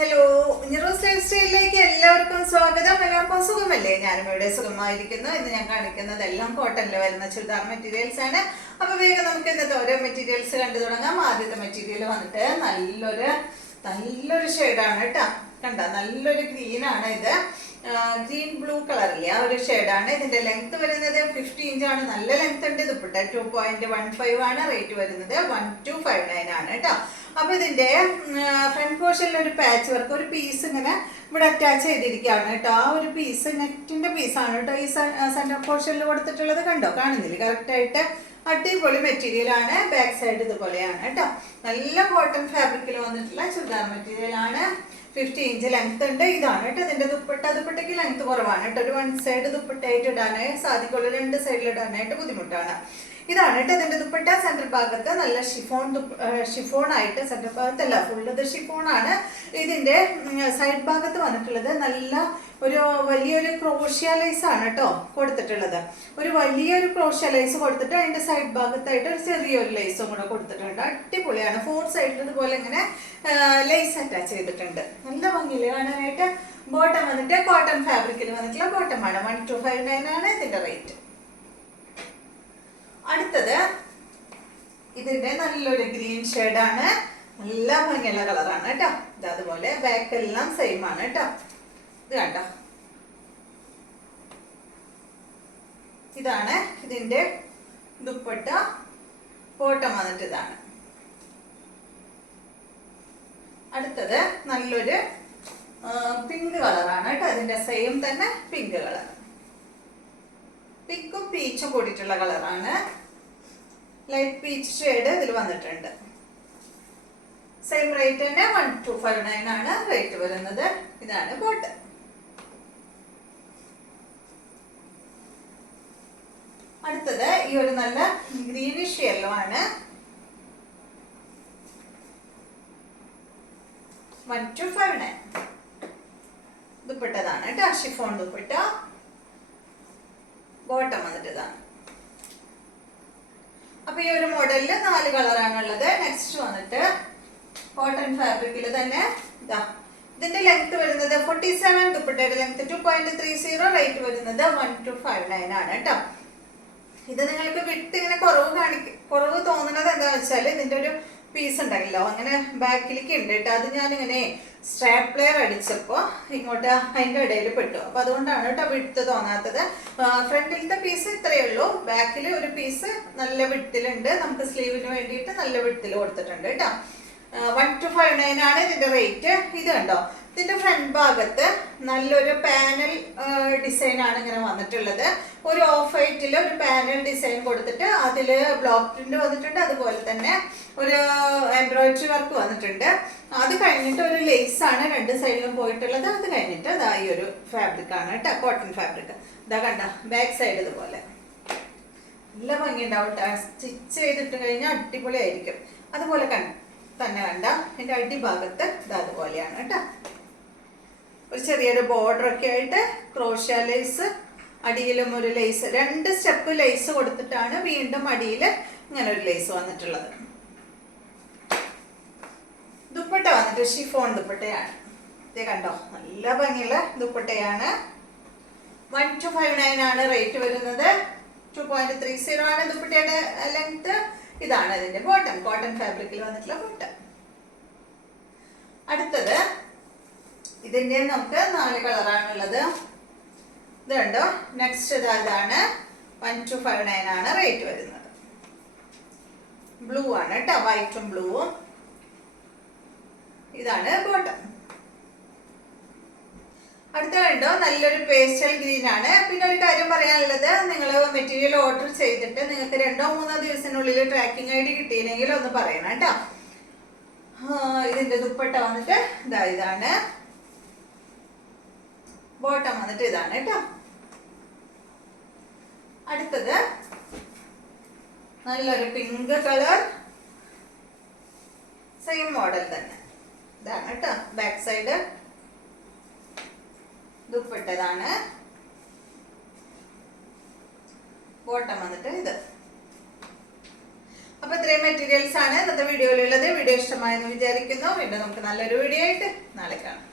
Hello, നിറോസ് life സ്റ്റൈലിലേക്ക് എല്ലാവർക്കും സ്വാഗതം. എല്ലാവർക്കും സുഖമല്ലേ? ഞാനും ഇവിടെ സുഖമായിരിക്കുന്നു. ഇന്ന് ഞാൻ കാണിക്കുന്നത് എല്ലാം കോട്ടണിൽ വരുന്ന ചുരിദാർ മെറ്റീരിയൽസ് ആണ്. അപ്പൊ വേഗം നമുക്ക് ഇന്നത്തെ ഓരോ മെറ്റീരിയൽസ് കണ്ടു തുടങ്ങാം. ആദ്യത്തെ മെറ്റീരിയൽ വന്നിട്ട് നല്ലൊരു ഷെയ്ഡാണ് കേട്ടോ. കണ്ട, നല്ലൊരു ഗ്രീൻ ആണ് ഇത്. ഗ്രീൻ ബ്ലൂ കളറില്ലേ, ആ ഒരു ഷെയ്ഡാണ്. ഇതിന്റെ ലെങ്ത് വരുന്നത് 50 ഇഞ്ചാണ്. നല്ല ലെങ്ത് ഉണ്ട്. ദുപ്പട്ട 2.15 ആണ്. റേറ്റ് വരുന്നത് 1259 ആണ് കേട്ടോ. അപ്പൊ ഇതിന്റെ ഫ്രണ്ട് പോർഷനിൽ ഒരു പാച്ച് വർക്ക്, ഒരു പീസ് ഇങ്ങനെ ഇവിടെ അറ്റാച്ച് ചെയ്തിരിക്കുകയാണ് കേട്ടോ. ആ ഒരു പീസ് നെറ്റിന്റെ പീസാണ് കേട്ടോ. ഈ സെന്റർ പോർഷനിൽ കൊടുത്തിട്ടുള്ളത് കണ്ടോ, കാണുന്നില്ല കറക്റ്റ് ആയിട്ട്. അടിപൊളി മെറ്റീരിയൽ ആണ്. ബാക്ക് സൈഡ് ഇതുപോലെയാണ് കേട്ടോ. നല്ല കോട്ടൺ ഫാബ്രിക്കിൽ വന്നിട്ടുള്ള ചുരിദാർ മെറ്റീരിയൽ ആണ്. 50 ഇഞ്ച് ലെങ്ത് ഉണ്ട്. ഇതാണ് കേട്ടോ ഇതിന്റെ ദുപ്പട്ടയ്ക്ക് ലെങ്ത് കുറവാണ് കേട്ടോ. ഒരു 1 സൈഡ് ദുപ്പട്ടയായിട്ട് ഇടാനായി സാധിക്കുള്ളൂ, 2 സൈഡിൽ ഇടാനായിട്ട് ബുദ്ധിമുട്ടാണ്. ഇതാണ് കേട്ടോ ഇതിന്റെ ദുപ്പട്ട. സെൻട്രൽ ഭാഗത്ത് നല്ല ഷിഫോൺ ആയിട്ട്, സെൻട്രൽ ഭാഗത്തല്ല, ഫുള്ള് ഇത് ഷിഫോൺ ആണ്. ഇതിന്റെ സൈഡ് ഭാഗത്ത് വന്നിട്ടുള്ളത് നല്ല ഒരു വലിയൊരു ക്രോഷ്യ ലൈസ് ആണ് കേട്ടോ കൊടുത്തിട്ടുള്ളത്. ഒരു വലിയൊരു ക്രോഷ്യ ലൈസ് കൊടുത്തിട്ട് അതിന്റെ സൈഡ് ഭാഗത്തായിട്ട് ഒരു ചെറിയൊരു ലൈസും കൂടെ കൊടുത്തിട്ടുണ്ട്. അടിപൊളിയാണ്. 4 സൈഡിൽ ഇതുപോലെ ഇങ്ങനെ ലൈസ് അറ്റാച്ച് ചെയ്തിട്ടുണ്ട്. നല്ല ഭംഗിയില് കാണാനായിട്ട്. ബോട്ടം വന്നിട്ട് കോട്ടൺ ഫാബ്രിക്കിൽ വന്നിട്ടുള്ള ബോട്ടമാണ്. 1259 ആണ് ഇതിന്റെ റേറ്റ്. അടുത്തത് ഇതിന്റെ നല്ലൊരു ഗ്രീൻ ഷെയ്ഡാണ്. നല്ല ഭംഗിയുള്ള കളറാണ് കേട്ടോ. ഇത് അതുപോലെ ബാക്ക് എല്ലാം സെയിം ആണ് കേട്ടോ. ഇത് കണ്ടോ, ഇതാണ് ഇതിന്റെ ദുപ്പട്ട. ബോട്ടം വന്നിട്ട് ഇതാണ്. അടുത്തത് നല്ലൊരു പിങ്ക് കളറാണ് കേട്ടോ. അതിന്റെ സെയിം തന്നെ പിങ്ക് കളർ. പിങ്കും പീച്ചും കൂടിയിട്ടുള്ള കളറാണ്. ലൈറ്റ് പീച്ച് ഷെയ്ഡ് ഇതിൽ വന്നിട്ടുണ്ട്. സെയിം റേറ്റ് തന്നെ 1259 ആണ് റേറ്റ് വരുന്നത്. ഇതാണ് ബോട്ടം. അടുത്തത് ഈ ഒരു നല്ല ഗ്രീനിഷ് യെല്ലോ ആണ്. 1259 ദുപ്പട്ടതാണ് കേട്ടോ. ഷിഫോൺ ദുപ്പട്ട. ബോട്ടം വന്നിട്ട് ഇതാണ്. അപ്പൊ ഈ ഒരു മോഡലില് 4 കളറാണുള്ളത്. നെക്സ്റ്റ് വന്നിട്ട് കോട്ടൺ ഫാബ്രിക്കിൽ തന്നെ ഇതാ. ഇതിന്റെ ലെങ്ത് വരുന്നത് 47. ദുപ്പട്ടയുടെ ലെങ്ത് 2.30. റേറ്റ് വരുന്നത് 1259 ആണ് കേട്ടോ. ഇത് നിങ്ങൾക്ക് വിട്ട് ഇങ്ങനെ കുറവ് തോന്നുന്നത് എന്താ വെച്ചാൽ ഇതിന്റെ ഒരു പീസ് ഉണ്ടല്ലോ, അങ്ങനെ ബാക്കിലേക്ക് ഉണ്ട് കേട്ടോ. അത് ഞാനിങ്ങനെ സ്ട്രാപ്ലെയർ അടിച്ചപ്പോ ഇങ്ങോട്ട് അതിന്റെ ഇടയിൽ പെട്ടു. അപ്പൊ അതുകൊണ്ടാണ് കേട്ടോ വിട്ട് തോന്നാത്തത്. ഫ്രണ്ടിലത്തെ പീസ് ഇത്രയേ ഉള്ളൂ. ബാക്കിൽ ഒരു പീസ് നല്ല വിട്ടിലുണ്ട്. നമുക്ക് സ്ലീവിന് വേണ്ടിയിട്ട് നല്ല വിട്ടിൽ കൊടുത്തിട്ടുണ്ട് കേട്ടോ. 1259 ആണ് ഇതിന്റെ റേറ്റ്. ഇത് കണ്ടോ, ഇതിന്റെ ഫ്രണ്ട് ഭാഗത്ത് നല്ലൊരു പാനൽ ഡിസൈൻ ആണ് ഇങ്ങനെ വന്നിട്ടുള്ളത്. ഒരു ഓഫ് വൈറ്റിൽ ഒരു പാനൽ ഡിസൈൻ കൊടുത്തിട്ട് അതില് ബ്ലോക്ക് പ്രിന്റ് വന്നിട്ടുണ്ട്. അതുപോലെ തന്നെ ഒരു എംബ്രോയിഡറി വർക്ക് വന്നിട്ടുണ്ട്. അത് കഴിഞ്ഞിട്ട് ഒരു ലേസ് ആണ് 2 സൈഡിലും പോയിട്ടുള്ളത്. അത് കഴിഞ്ഞിട്ട് ഇതാ ഈ ഒരു ഫാബ്രിക് ആണ് കേട്ടോ, കോട്ടൺ ഫാബ്രിക്. ഇതാ കണ്ട, ബാക്ക് സൈഡ് ഇതുപോലെ നല്ല ഭംഗി ഉണ്ടാവും കേട്ടോ. സ്റ്റിച്ച് ചെയ്തിട്ട് കഴിഞ്ഞാൽ അടിപൊളിയായിരിക്കും. അതുപോലെ തന്നെ കണ്ട അതിന്റെ അടിഭാഗത്ത് ഇത് അതുപോലെയാണ് കേട്ടോ. ഒരു ചെറിയൊരു ബോർഡർ ഒക്കെ ആയിട്ട് ക്രോഷ്യ ലേസ്, അടിയിലും ഒരു ലേസ്, 2 സ്റ്റെപ്പ് ലേസ് കൊടുത്തിട്ടാണ് വീണ്ടും അടിയിൽ ഇങ്ങനെ ഒരു ലേസ് വന്നിട്ടുള്ളത്. ദുപ്പട്ട വന്നിട്ട് ഷിഫോൺ ദുപ്പട്ടയാണ്. ഇത് കണ്ടോ, നല്ല ഭംഗിയുള്ള ദുപ്പട്ടയാണ്. 1259 ആണ് റേറ്റ് വരുന്നത്. 2.30 ആണ് ദുപ്പട്ടയുടെ ലെങ്ത്. ഇതാണ് ഇതിന്റെ ബോട്ടം. കോട്ടൺ ഫാബ്രിക്കിൽ വന്നിട്ടുള്ള ബോട്ടം. അടുത്തത് ഇതിന്റെ നമുക്ക് 4 കളറാണുള്ളത്. ഇത് കണ്ടോ. നെക്സ്റ്റ് ഇതാണ് 1259 ആണ് റേറ്റ് വരുന്നത്. ബ്ലൂ ആണ് കേട്ടോ, വൈറ്റും ബ്ലൂവും. ഇതാണ് ബോട്ടം. അടുത്ത കണ്ടോ, നല്ലൊരു പേസ്റ്റൽ ഗ്രീൻ ആണ്. പിന്നെ ഒരു കാര്യം പറയാനുള്ളത്, നിങ്ങൾ മെറ്റീരിയൽ ഓർഡർ ചെയ്തിട്ട് നിങ്ങൾക്ക് 2-3 ദിവസത്തിനുള്ളിൽ ട്രാക്കിംഗ് ID കിട്ടിയില്ലെങ്കിൽ ഒന്ന് പറയണം കേട്ടോ. ഇതിന്റെ ദുപ്പട്ട വന്നിട്ട് ഇതാണ്. ബോട്ടം വന്നിട്ട് ഇതാണ് കേട്ടോ. അടുത്തത് നല്ലൊരു പിങ്ക് കളർ, സെയിം മോഡൽ തന്നെ. ഇതാണ് കേട്ടോ ബാക്ക് സൈഡ്. ദുപ്പട്ടതാണ്. ബോട്ടം വന്നിട്ട് ഇത്. അപ്പൊ ഇത്രയും മെറ്റീരിയൽസ് ആണ് ഇന്നത്തെ വീഡിയോയിലുള്ളത്. വീഡിയോ ഇഷ്ടമായെന്ന് വിചാരിക്കുന്നു. വീണ്ടും നമുക്ക് നല്ലൊരു വീഡിയോ ആയിട്ട് നാളെ കാണാം.